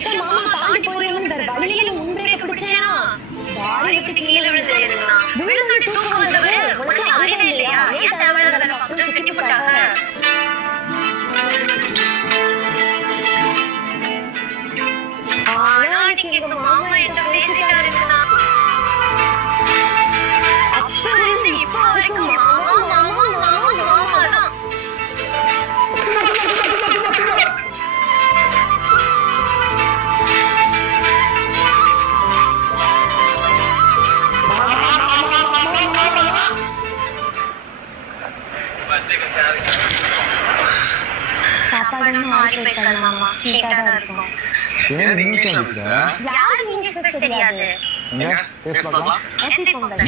விட்ட மாமா தாண்டி போயிருந்தார். வழியில முன்பேக்க பிடிச்சேனா வாடி விட்டு கீழே விழுந்தேனா. விழுந்து தூக்கம் வந்தது. உனக்கு அறிவே இல்லையா? ஏன் தேவையில்லாத பக்கம் தூக்கி போட்டாங்க? ஆனா எங்க மாமா என்கிட்ட பேசிட்டாருன்னா அப்ப இருந்து இப்ப வரைக்கும் மாமா மாமா மாமா மாமா தான். சாப்பாடு ஆறி போயிருக்காது மாமா. ஹீட்டா தான் இருக்கும். ஏன் இங்கிலீஷ் பேசுற? யாரு இங்கிலீஷ் பேச தெரியாது? எங்க பேச பார்க்கலாம். ஹேப்பி பொங்கல்.